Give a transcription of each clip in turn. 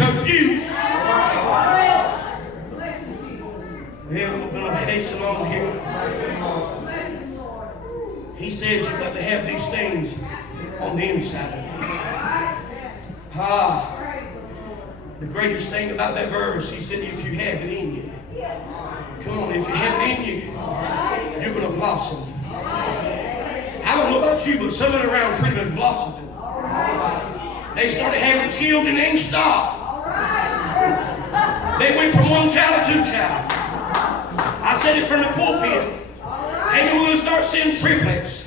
attributes. Well, we're going to hasten on here. He says you've got to have these things on the inside of you. The greatest thing about that verse, he said, if you have it in you. Come on, if you have it in you, you're going to blossom. I don't know about you, but somebody around Freedom blossomed. They started having children, they ain't stopped. They went from one child to two child. I said it from the pulpit. And we're going to start seeing triplets.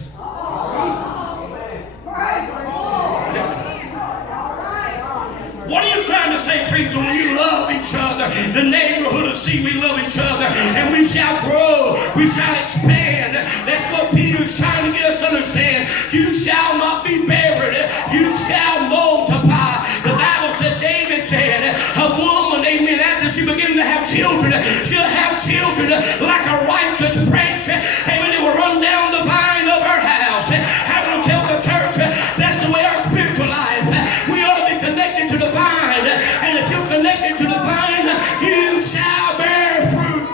What are you trying to say, preacher? When you love each other, the neighborhood will see we love each other, and we shall grow, we shall expand. That's what Peter's trying to get us to understand. You shall not be buried, you shall multiply. The Bible said, David said, a woman, amen, after she began to have children, she'll have children like a righteous branch. Amen, it will run down the vine of her house. I will tell the church, that's the way our spiritual life. We ought to be connected to the vine, and if you're connected to the vine, you shall bear fruit.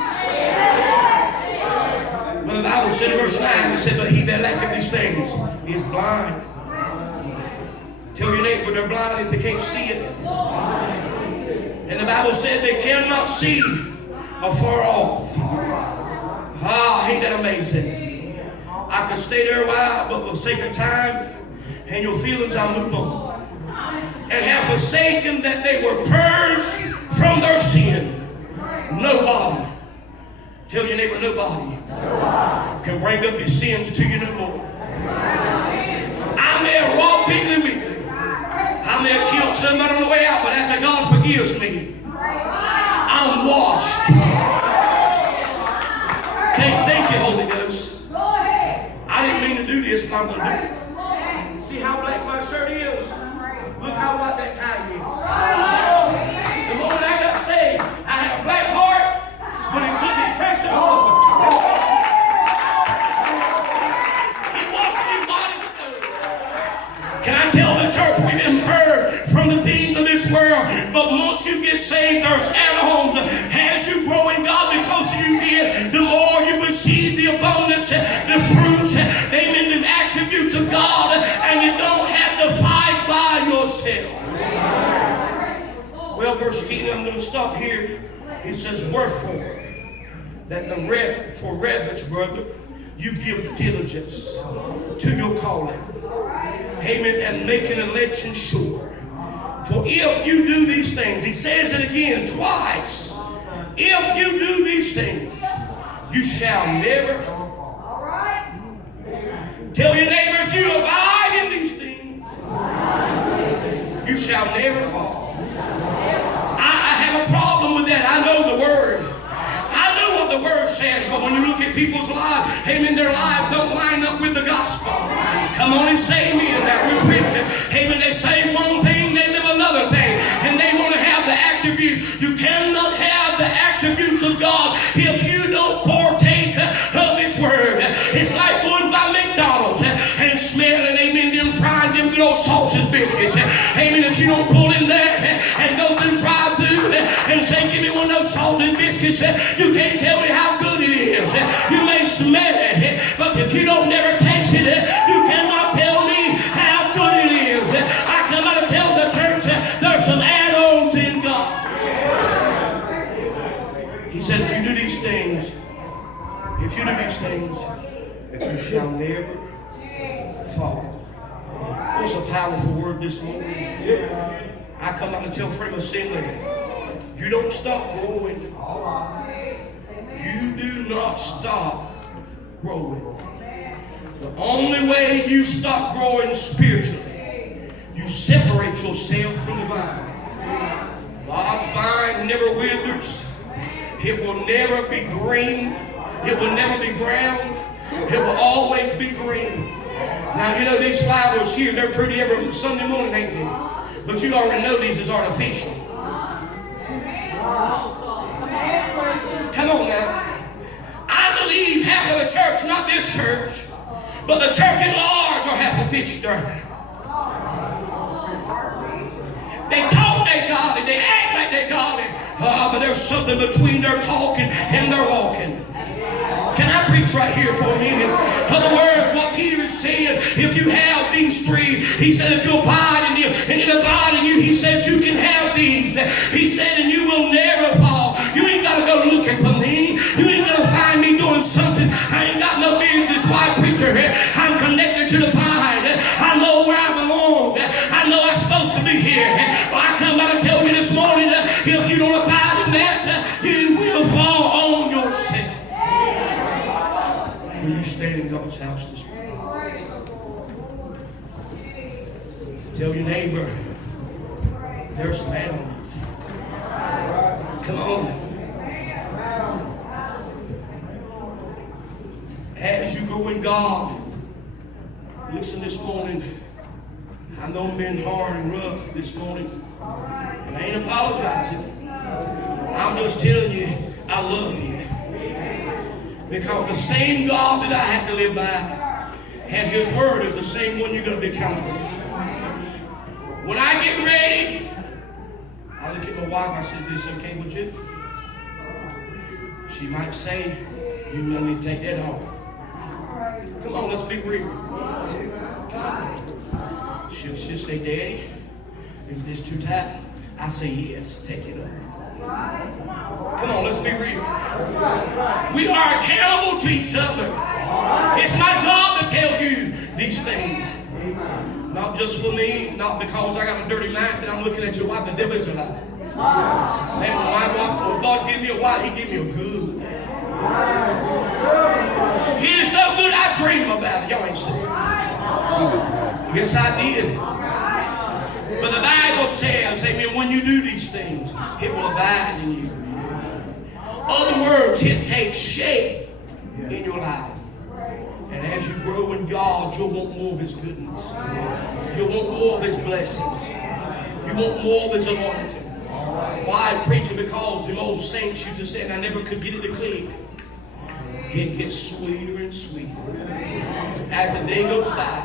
Well, the Bible said in verse 9, it said, but he that lacketh these things is blind. Tell your neighbor they're blind if they can't see it. And the Bible said they cannot see afar off. Ain't that amazing? I could stay there a while, but for the sake of time and your feelings, I'll move on. And have forsaken that they were purged from their sin. Nobody, tell your neighbor, nobody can bring up his sins to you no more. I may have robbed people with me. I may have killed somebody on the way out, but after God forgives me, I'm washed. Thank you, Holy Ghost. I didn't mean to do this, but I'm going to do it. See how black my shirt is? Look how white that tie is. The moment I got saved, I had a black heart, but he took his precious awesome. He washed me white as snow. Can I tell the church we've been purged from the things of this world, but once you get saved, there's add-ons. As you grow in God, the closer you get, the more you receive the abundance, the fruits, amen, the attributes of God, and you don't have to fight by yourself. Well, verse 10, I'm going to stop here. It says, wherefore, that for reverence, brother, you give diligence to your calling. Amen, and making election sure. For if you do these things, he says it again twice. If you do these things, you shall never. Tell your neighbor, if you abide in these things, you shall never fall. I have a problem with that. I know the word. I know what the word says, but when you look at people's lives, amen, their lives don't line up with the gospel. Come on and say amen. That we're preaching. Amen. They say one thing, they live another thing, and they want to have the attributes. You cannot have the attributes of God if you don't partake of His word. It's like going by McDonald's and smelling, amen, them frying them good old sausage biscuits. Amen. If you don't pull in there and go through drive-through and say, give me one of those sausage biscuits, you can't tell me how good it is. You may smell it, but if you don't never taste it, you cannot tell me how good it is. I come out to tell the church there's some add-ons in God. He said, if you do these things, you shall never fall. It was a powerful word this morning. I come out and tell Freedom Assembly, you don't stop growing. You do not stop growing. The only way you stop growing spiritually, you separate yourself from the vine. God's vine never withers. It will never be green. It will never be brown. It will always be green. Now, you know these flowers here, they're pretty every Sunday morning, ain't they? But you already know these is artificial. Come on now. I believe half of the church, not this church, but the church at large are half a pitch dark. They talk they God and they but there's something between their talking and their walking. Can I preach right here for a minute? In other words, what Peter is saying, if you have these three, he said, if you abide in him and it abide in you, he said you can have these. He said, and you will never fall. You ain't got to go looking for me. You ain't going to find me doing something. I ain't got no business. Why, preacher? I'm connected to the vine. I know where I belong. I know I'm supposed to be here. Well, I come by to tell you this morning, if you don't abide in that, you will fall on yourself. Will you stand in God's house this morning? Tell your neighbor, there's some animals. Come on. As you go in God, listen this morning. I know I'm being hard and rough this morning, and I ain't apologizing. I'm just telling you, I love you. Because the same God that I have to live by, and his word is the same one you're going to be accountable. When I get ready, I look at my wife, I said, is this okay with you? She might say, you need to take that off. Come on, let's be real. She'll say, Daddy, is this too tight? I say, yes, take it off. Come on, let's be real. We are accountable to each other. It's my job to tell you these things. Not just for me, not because I got a dirty mind and I'm looking at your wife. The devil is a lie. Man, when my wife, when God give me a wife, he give me a good. He is so good I dream about it. Y'all ain't seen it. Yes, I did. But the Bible says, amen, when you do these things, it will abide in you. Other words, it takes shape in your life. And as you grow in God, you'll want more of his goodness. You'll want more of his blessings. You want more of his anointing. Why, preacher? Because the old saints used to say, and I never could get it to click. It gets sweeter and sweeter as the day goes by.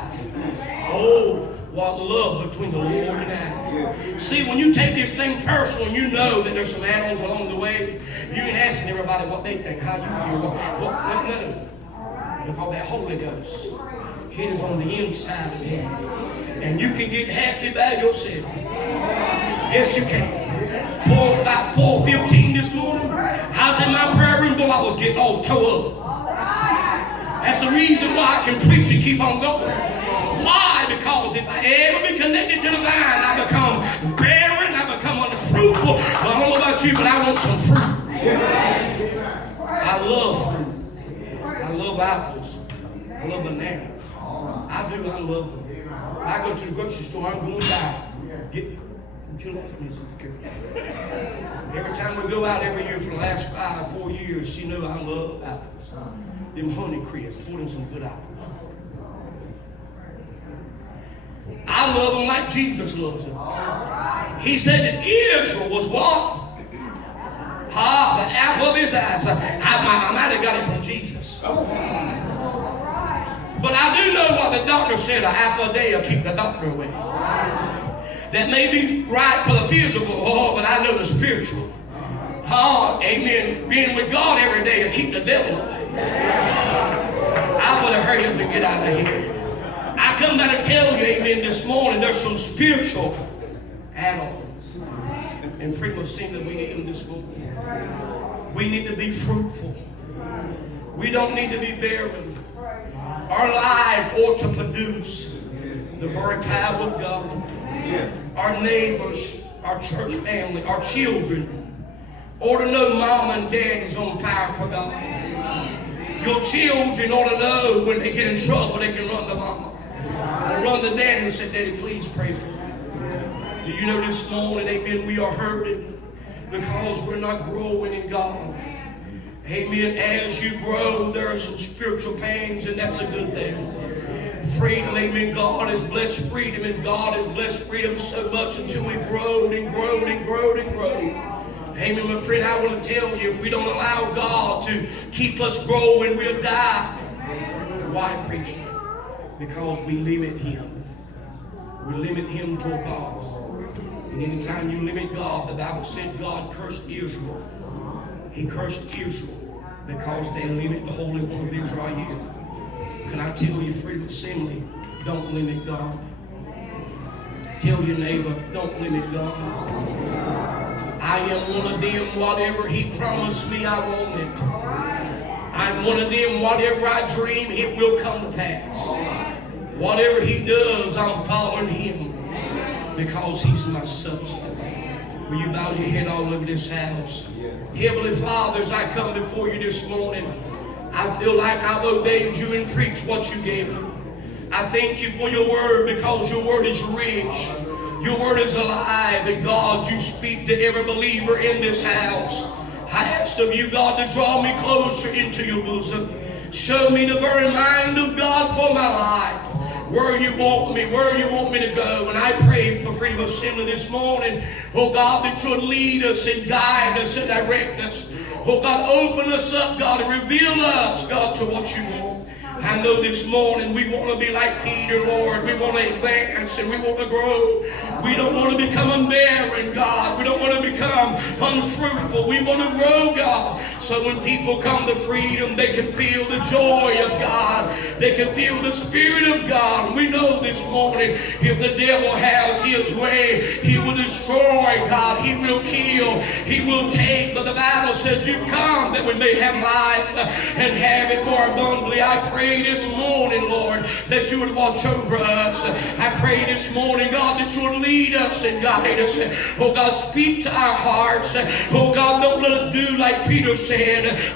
Oh, what love between the Lord and I. See, when you take this thing personal and you know that there's some animals along the way, you ain't asking everybody what they think, how you feel. No. Because that Holy Ghost, it is on the inside of you. And you can get happy by yourself. Yes, you can. For about 4:15 this morning, I was in my prayer room, but I was getting all tore up. That's the reason why I can preach and keep on going. Why? Because if I ever be connected to the vine, I become barren, I become unfruitful. Well, I don't know about you, but I want some fruit. I love fruit. I love apples. I love bananas. I do. I love them. When I go to the grocery store, I'm going to die. Every time we go out every year for the last 4 years, she knew I love apples. Them Honey Crisp. Pour them some good apples. I love them like Jesus loves them. He said that Israel was what? The apple of his eyes. I might have got it from Jesus. But I do know what the doctor said. An apple a day will keep the doctor away. That may be right for the physical, but I know the spiritual. Amen. Being with God every day will keep the devil away. I better hurry up and get out of here. I come back to tell you, amen, this morning, there's some spiritual animals. And freedom of sin that we need them this morning. We need to be fruitful. We don't need to be barren. Our life ought to produce the very power of God. Our neighbors, our church family, our children ought to know mom and dad is on fire for God. Your children ought to know when they get in trouble, they can run to mama. Or run to daddy and say, Daddy, please pray for me. Do you know this morning, amen, we are hurting because we're not growing in God. Amen. As you grow, there are some spiritual pains, and that's a good thing. Freedom, amen. God has blessed freedom, and God has blessed freedom so much until we grow and grow and grow and grow. Amen, my friend, I want to tell you, if we don't allow God to keep us growing, we'll die. Why, preacher? Because we limit Him. We limit Him to a box. And anytime you limit God, the Bible said God cursed Israel. He cursed Israel because they limit the Holy One of Israel. Can I tell you, Freedom Assembly, don't limit God. Tell your neighbor, don't limit God. I am one of them, whatever He promised me, I want it. I'm one of them, whatever I dream, it will come to pass. Whatever He does, I'm following Him because He's my substance. Will you bow your head all over this house? Heavenly Father, as I come before you this morning, I feel like I've obeyed you and preached what you gave me. I thank you for your word because your word is rich. Your word is alive. And God, you speak to every believer in this house. I asked of you, God, to draw me closer into your bosom. Show me the very mind of God for my life. Where you want me to go. And I pray for Freedom Assembly this morning, oh God, that you'll lead us and guide us and direct us. Oh God, open us up, God, and reveal us, God, to what you want. I know this morning we want to be like Peter, Lord. We want to advance and we want to grow. We don't want to become unbearing, God. We don't want to become unfruitful. We want to grow, God. So when people come to freedom, they can feel the joy of God. They can feel the Spirit of God. We know this morning if the devil has his way, he will destroy, God. He will kill. He will take. But the Bible says you come that we may have life and have it more abundantly. I pray this morning, Lord, that you would watch over us. I pray this morning, God, that you would lead us and guide us. Oh, God, speak to our hearts. Oh, God, don't let us do like Peter said.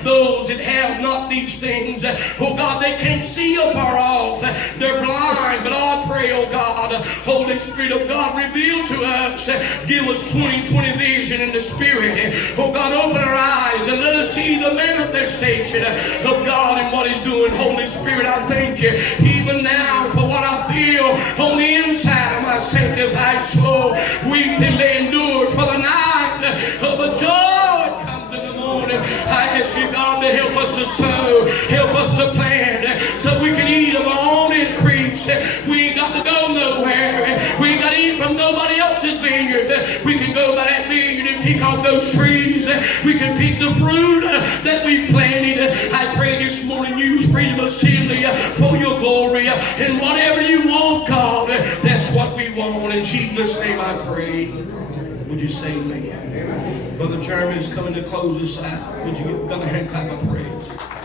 Those that have not these things, oh, God, they can't see afar off. They're blind. But I pray, oh, God, Holy Spirit of God, reveal to us. Give us 20/20 vision in the Spirit. Oh, God, open our eyes and let us see the manifestation of God and what He's doing. Holy Spirit, I thank you even now for what I feel on the inside of my sanctified soul. Weeping may endure for the night, but joy comes in the morning. I ask you, God, to help us to sow, help us to plant, so we can eat of our own increase. We ain't got to go nowhere. We ain't got to eat from nobody else's vineyard. We can go by that vineyard and pick off those trees. We can pick the fruit that we planted. I pray this morning, use Freedom Assembly for your glory. And whatever you want, God, that's what we want. In Jesus' name I pray. Would you say amen? Brother Jeremy is coming to close us out. Would you give God a hand clap of praise?